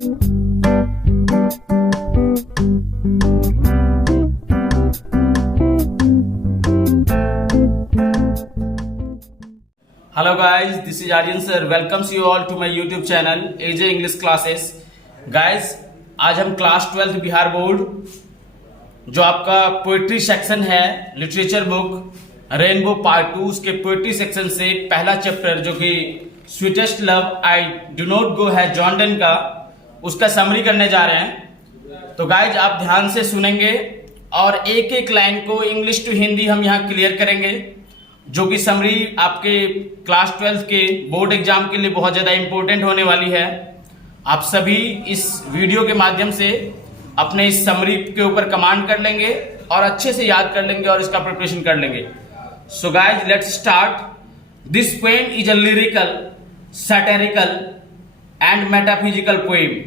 Hello guys, this is Aryan sir. Welcomes you all to my YouTube channel AJ English Classes. Guys, आज हम class 12 Bihar board जो आपका poetry section है, literature book rainbow part 2 उसके poetry section से पहला chapter जो कि sweetest love I do not go है जॉन डन का, उसका समरी करने जा रहे हैं। तो गाइज आप ध्यान से सुनेंगे और एक एक लाइन को इंग्लिश टू हिंदी हम यहाँ क्लियर करेंगे, जो कि समरी आपके क्लास 12 के बोर्ड एग्जाम के लिए बहुत ज़्यादा इंपॉर्टेंट होने वाली है। आप सभी इस वीडियो के माध्यम से अपने इस समरी के ऊपर कमांड कर लेंगे और अच्छे से याद कर लेंगे और इसका प्रिपरेशन कर लेंगे। So guys let's start. This poem is a lyrical, satirical and metaphysical poem.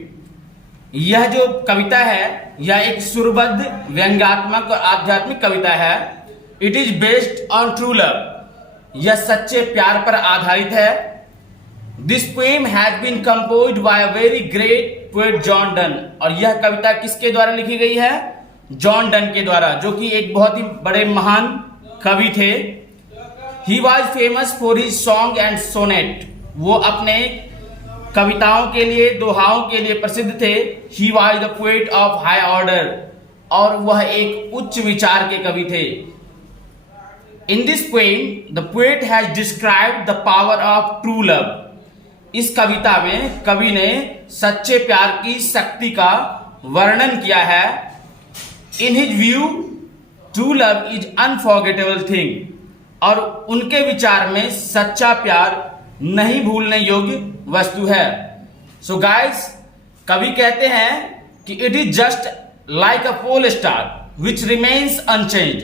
यह जो कविता है यह एक सुरबद्ध, व्यंग्यात्मक और आध्यात्मिक कविता है। It is based on true love. यह सच्चे प्यार पर आधारित है। This poem has been composed by a very great poet John Donne. और यह कविता किसके द्वारा लिखी गई है? जॉन डन के द्वारा, जो कि एक बहुत ही बड़े महान कवि थे। He was famous for his song and sonnet. वो अपने कविताओं के लिए, दोहाओं के लिए प्रसिद्ध थे। He was the poet of high order. और वह एक उच्च विचार के कवि थे। In this poem, the poet has described the power of true love. इस कविता में कवि ने सच्चे प्यार की शक्ति का वर्णन किया है। In his view, true love is unforgettable thing. और उनके विचार में सच्चा प्यार नहीं भूलने योग्य वस्तु है। So guys, कवि कहते हैं कि it is just like a pole star which remains unchanged.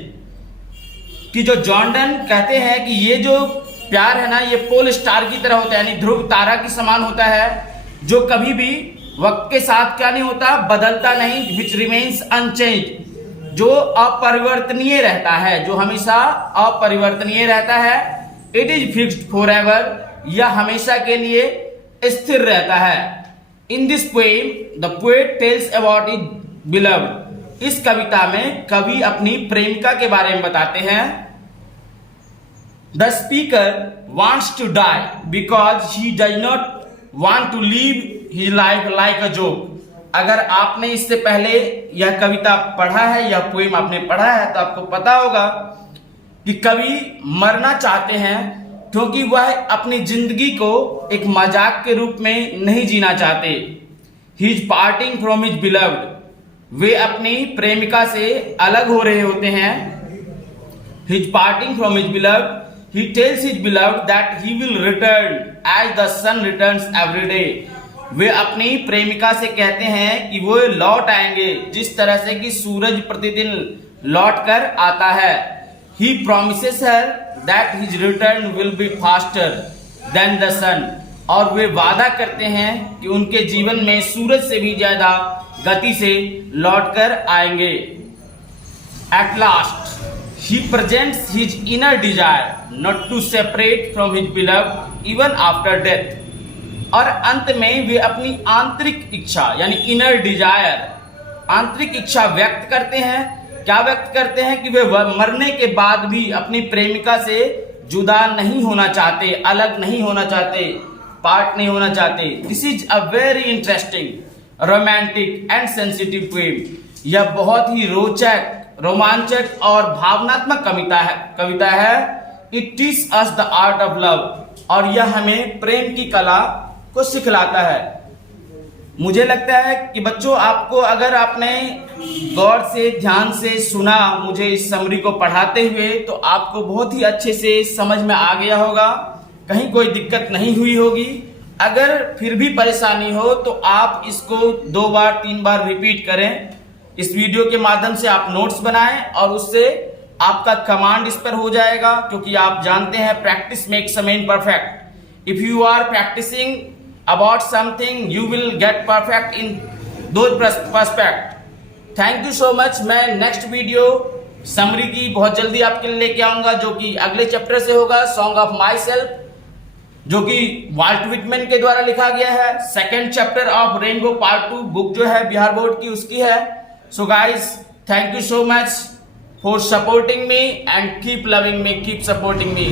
कि जो जॉन डन कहते हैं कि ये जो प्यार है ना, ये पोल स्टार की तरह होता है, यानी ध्रुव तारा के समान होता है, जो कभी भी वक्त के साथ क्या नहीं होता, बदलता नहीं। विच रिमेन्स अनचेंज, जो अपरिवर्तनीय रहता है, जो हमेशा अपरिवर्तनीय रहता है। It is fixed for ever, यह हमेशा के लिए स्थिर रहता है। In this poem the poet tells about is beloved. इस कविता में कवि अपनी प्रेमिका के बारे में बताते हैं। The speaker wants to die because he does not want to live his life like a joke. अगर आपने इससे पहले यह कविता पढ़ा है, यह पोएम आपने पढ़ा है, तो आपको पता होगा कि कवि मरना चाहते हैं क्योंकि वह अपनी जिंदगी को एक मजाक के रूप में नहीं जीना चाहते। He is parting from his beloved. वे अपनी प्रेमिका से अलग हो रहे होते हैं। He is parting from his beloved. He tells his beloved that he will return as the sun returns every day. वे अपनी प्रेमिका से कहते हैं कि वो लौट आएंगे जिस तरह से कि सूरज प्रतिदिन लौट कर आता है। He promises her that his return will be faster than the sun. और वे वादा करते हैं कि उनके जीवन में सूरज से भी ज्यादा गति से लौटकर आएंगे। At last, he presents his inner desire not to separate from his beloved even after death. और अंत में वे अपनी आंतरिक इच्छा यानी इनर डिजायर, आंतरिक इच्छा व्यक्त करते हैं। क्या व्यक्त करते हैं? कि वे मरने के बाद भी अपनी प्रेमिका से जुदा नहीं होना चाहते, अलग नहीं होना चाहते, पार्ट नहीं होना चाहते। This is a very interesting, romantic and sensitive poem. यह बहुत ही रोचक, रोमांचक और भावनात्मक कविता है। It teach us the art of love. और यह हमें प्रेम की कला को सिखलाता है। मुझे लगता है कि बच्चों, आपको अगर आपने गौर से, ध्यान से सुना मुझे इस समरी को पढ़ाते हुए, तो आपको बहुत ही अच्छे से समझ में आ गया होगा, कहीं कोई दिक्कत नहीं हुई होगी। अगर फिर भी परेशानी हो तो आप इसको 2 बार 3 बार रिपीट करें। इस वीडियो के माध्यम से आप नोट्स बनाएं और उससे आपका कमांड इस पर हो जाएगा, क्योंकि आप जानते हैं practice makes a man perfect. If you are practicing about something you will get perfect in those perspective. Thank you so much. मैं नेक्स्ट वीडियो समरी की बहुत जल्दी आपके लिए लेके आऊंगा, जो कि अगले चैप्टर से होगा, सॉन्ग ऑफ माई सेल्फ। जो कि वाल्ट विटमैन के द्वारा लिखा गया है। Second chapter of rainbow part 2 book जो है बिहार बोर्ड की उसकी है। So guys thank you so much for supporting me and keep loving me, keep supporting me.